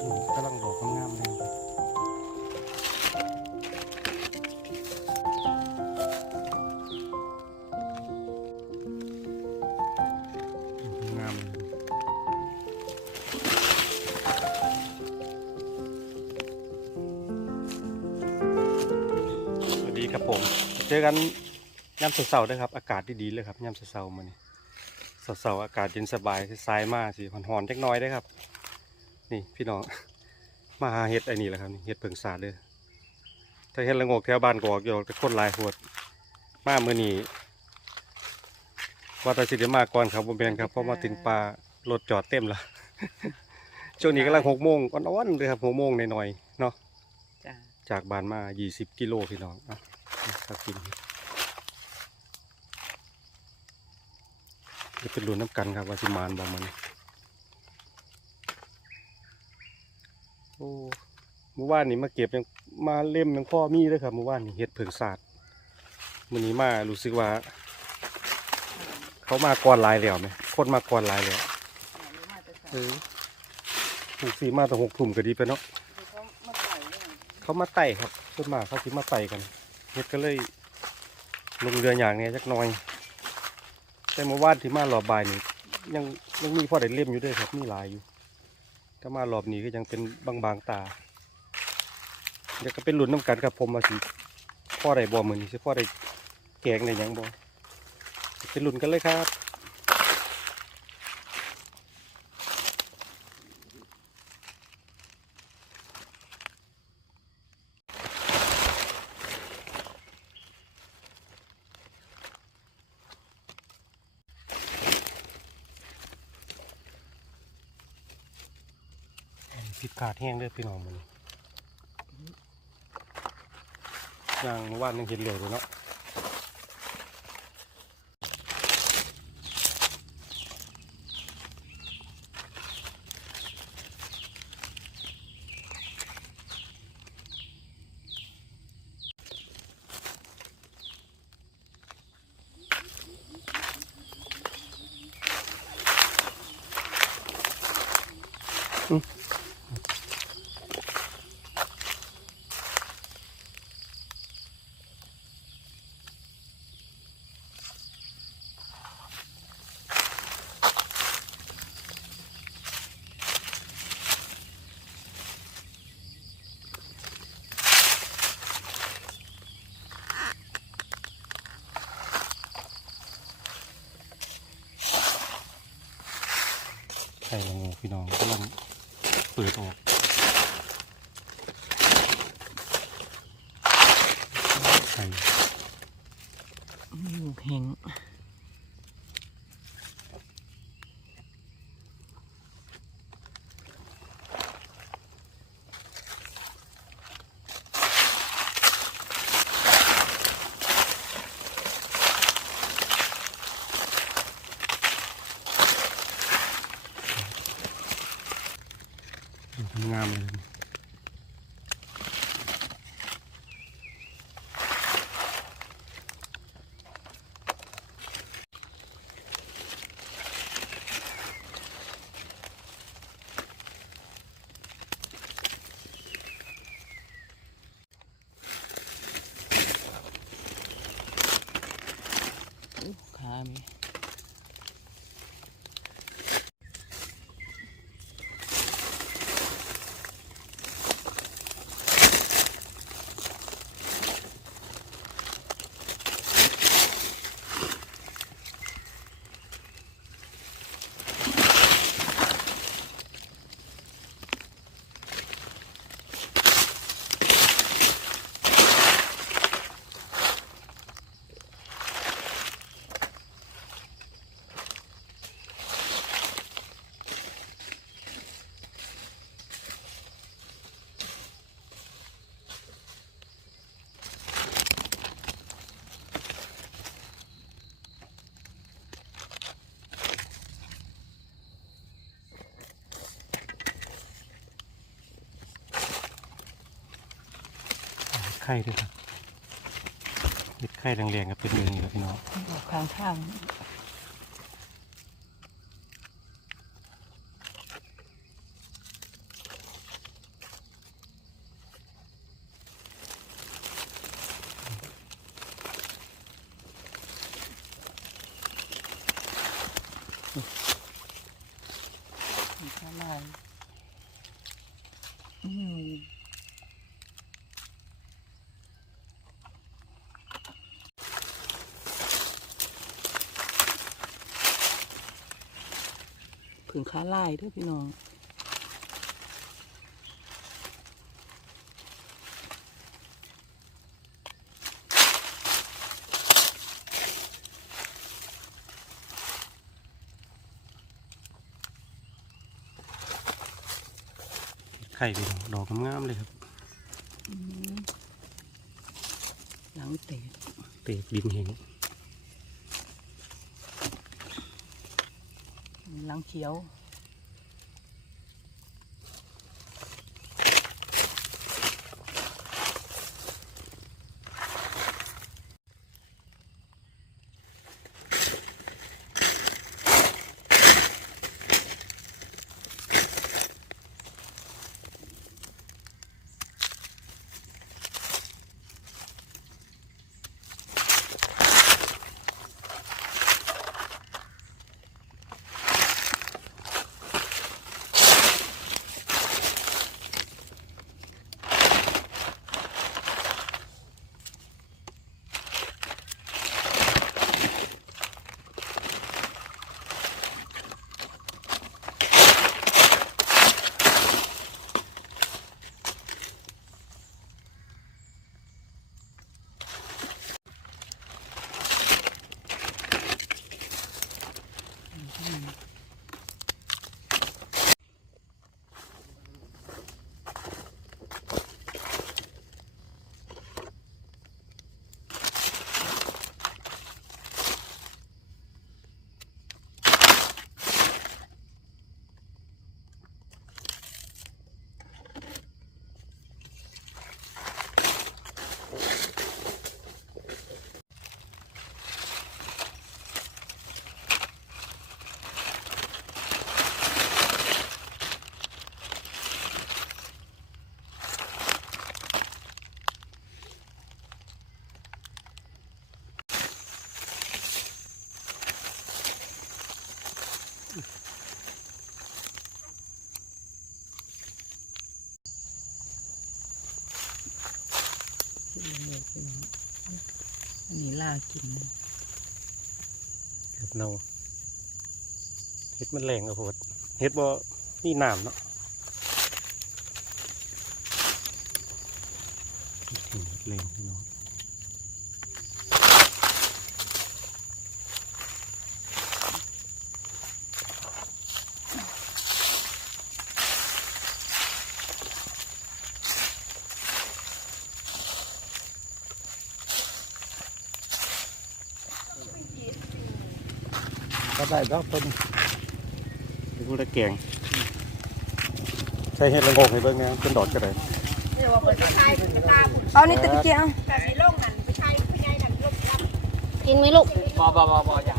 กำลังดอกงามเลยงามเลยสวัสดีครับผม เจอกันยามเสาร์ด้วยครับ อากาศดีๆเลยครับยามเสาร์มานี่เสาร์อากาศเย็นสบายสายมากสิหอนๆจักน้อยได้ครับ นี่พี่น้อง มาหาเห็ดไอ้นี่แหละครับนี่เห็ดเพิงสาดเลยถ้าเห็ดละโงกแถวบ้านกอกอยู่แต่คนหลายโหดมาเมื่อนี้ว่าแต่สิเดมาก่อนครับผมเป็นครับเพราะมาถึงปลารถจอดเต็มละช่วงนี้กำลังหกโมงอ่อนๆเลยครับหกโมงหน่อยๆเนาะจ้าจากบ้านมา20กิโลพี่น้องอะครับกินจะเป็นรุ่นน้ำกันครับว่าสิมานบอมัน อ้เมื่อวานนี้มาเก็บยังมาเล่มยังพ่อมีเลยครับเมื่อวานนี้เห็ดเผิงศาสตร์มื่อนี้มารู้สึกว่า เขามาก่อนหลายแล้วไหมคนมาก่อนหลายแล้วเออถูกสีมาแต่หกทุ่มก็ดีไปเนาะเขามาไต่ครับส่วนมากเขาสิมาไต่กันเฮ็ดก็เลยลงเรืออย่างเนี้ยจักหน่อย แต่เมื่อวานที่มารอบบ่ายนี่ยังยังมีพ่อได้เล่มอยู่ด้วยครับมีหลายอยู่ ก็มารอบนี้ก็ยังเป็นบางบางตาเดี๋ยวก็เป็นหลุนน้ำกันครับผมมาสิพ่อได้บ่มือนี่สิพ่อได้แกงได้ยังบ่เป็นหลุนกันเลยครับ ผิดขาดแห้งเด้อพี่น้องมันอย่างว่านยังเห็นเหลืออยู่เนาะ ไข่ละงูพี่น้องกำลังเปิดออกไข่ลูกเฮงง ข่ด้วยครับเห็ดไข่แรงๆกับเป็นเงินงอยู่พี่น้องข้างข้างมีอะไรอืม ผึ่งข้าลายเด้วยพี่น้องไข่พี่น้องดอกงามๆเลยครับอืมหลังเตะเตะดินเห็น หลังเขียว ขึ้นเร็วๆพี่น้องอันนี้ล่ากินนะเห็ดเนาเห็ดมันแรงอะโพดเห็ดบ่มีน้ำเนาะเห็ดแรงพี่น้อง ก็ได้ดอกต้นเป็นผู้ละแกงใช้เห็ดละโงกให้เบิ่งแหนะเป็นดอกกระไดเอานี่ตะเกียงกินไหมลูกบอบอบอบออย่า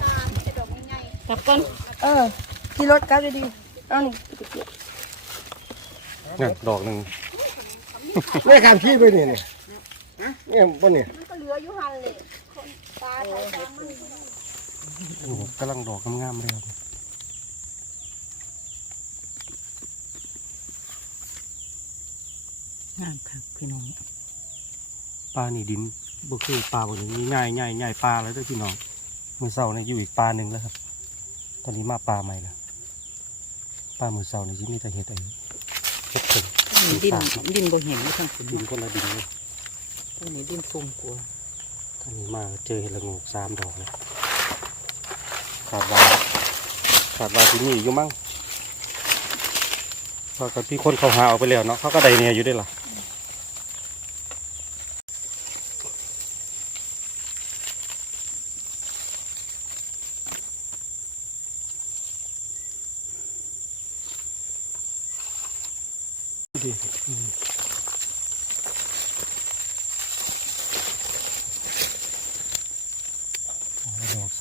กลับก่อนเออขี่รถกลับดีๆเอานี่ตะเกียงเนี่ยดอกหนึ่งไม่การขี้ไปนี่เนี่ยเนี่ยบนนี่ โอ้โหกำลังดอกงามๆเลยครับงามค่ะพี่น้องปลานี่ดินบ่คือปลาบ่นี้มีง่ายง่ายง่ายปลาแล้วเด้วยพี่น้องมือเสาเนี่ยอยู่อีกปลาหนึ่งแล้วครับ ตอนนี้มาปลาใหม่แล้วปลามือเสานี่ที่มีแต่เห็ดอันนี้เห็ดเพิ่งนี่ดินดินบ่เห็นไม่ทั้งคุณดินคนละดินเลยตรงนี้ดินทรงกลัวตอนนี้มาเจอเห็ดละโงกสามดอกเลย ขาดว่าขาดว่าที่นี่อยู่มั้งเพราะกับพี่คนเขาหาออกไปแล้วเนาะเขาก็ได้เนี่ยอยู่ด้วยล่ะ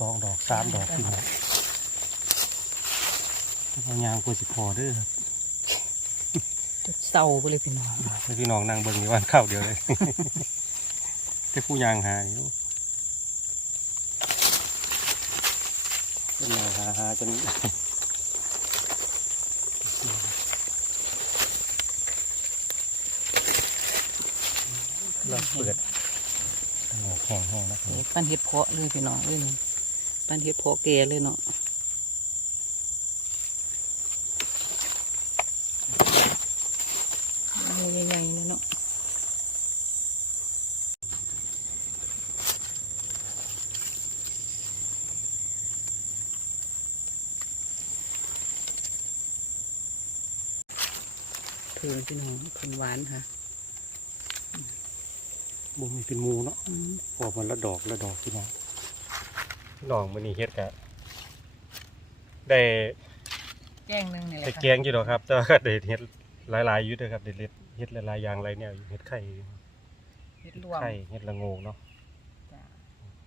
สองดอกสามดอกพี่น้องพยยางกลัวสิพอด้วยจุดเศร้าไปเลยพี่น้องพี่น้องนั่งเบิ่งอยู่วันเข้าเดียวเลย แต่ผู้ยางหายอยู่เป็นไงหาหาจนเราเปิดหงอกแห้งๆนะครับ ปันเห็ดเพาะเลยพี่น้องเลย ปั้นเห็ดเพาะแก่เลยเนาะใหญ่ๆเลยเนาะเพิ่งพี่น้องเพิ่งหวานค่ะบ่มีเป็นหมูเนาะอืมพอมันละดอกละดอกพี่น้อง พี่น้องมื้อนี้เฮ็ดกะได้แจ้งหนึงนี่แหละได้ค่ะแกงอยู่ดอกครับแต่ว่าก็ได้เฮ็ดหลายๆอยู่เด้อครับได้เฮ็ดเฮ็ดหลายๆอย่างหลายแนวอยู่เฮ็ดไข่เฮ็ดรวมไข่เฮ็ดละโงกเนาะจ้ะ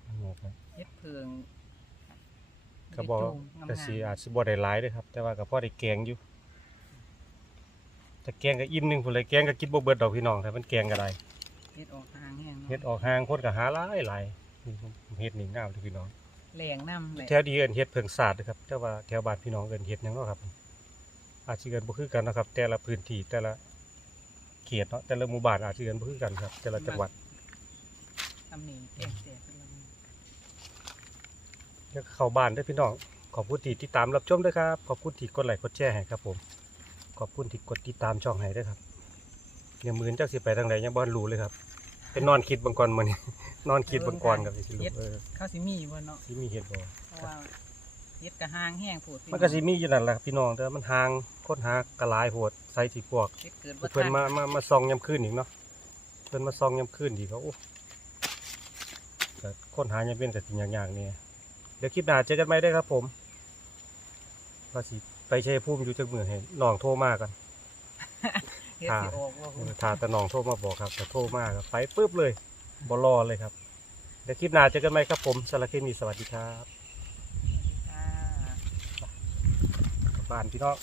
ละโงกครับ เฮ็ดเพิงก็บอกเฮ็ดจูงก็สิงามๆอาจสิบ่ได้หลายเด้อครับ แต่ว่าก็พอได้แกงอยู่แต่แกงก็อิ่มหนึงพุ่นเลยแกงก็กินบ่เบิดดอกพี่น้องถ้ามันแกงก็ได้ เฮ็ดออกทางแห้งเฮ็ดออกห่างคนก็หาหลายหลายนี่ผมเฮ็ดนี่งามเลยพี่น้อง แหลงน้ำแหละแถวดีเอิ้นเฮ็ดเพิงศาสตร์นะครับแต่ว่าแถวบ้านพี่น้องเอิ้นเฮ็ดหยังเนาะครับ อาจสิเอิ้นบ่คือกันนะครับ แต่ละพื้นที่แต่ละเขตเนาะแต่ละหมู่บ้านอาจสิเอิ้นบ่คือกันครับ แต่ละจังหวัดทำนี่แกงแตกเป็นละมุนเดี๋ยวเข้าบ้านเด้อพี่น้องขอบคุณที่ติดตามรับชมด้วยครับขอบคุณที่กดไลค์กดแชร์ให้ครับผม ขอบคุณที่กดติดตามช่องให้ด้วยครับเดี๋ยวมื้อนี้เจ้าสิไปทางใดยังบ่รู้เลยครับเป็นนอนคิดเบางก่อนมื้อนี้ นอนคิดเบางก่อนครับสิรู้เออข้าวสิมีอยู่บ่เนาะสิมีเฮ็ดบ่เพราะว่าเฮ็ดกะห้างแห้งโพดพี่มันก็สิมีอยู่นั่นแหละพี่น้องแต่ว่ามันห่างคนหากระหลายโพดใส่ที่พวกเฮ็ดเกิดบ่เพิ่นทันมามามาส่องยามคืนอีกเนาะเพิ่นมาส่องยามคืนอีกก็โอ้ก็คนหายังเป็นก็สิยากๆนี่เดี๋ยวคลิปหน้าเจอกันใหม่เด้อครับผมว่าสิไปชัยภูมิอยู่จักมื้อให้น้องโทรมากันเฮ็ดสิออกบ่เออถ้าแต่น้องโทรมาบอกครับแต่โทรมาครับไปปึ๊บเลย บ่รอเลยครับ เดี๋ยวคลิปหน้าเจอกันใหม่ครับผมสารเคมีสวัสดีครับค่ะกลับบ้านพี่น้อง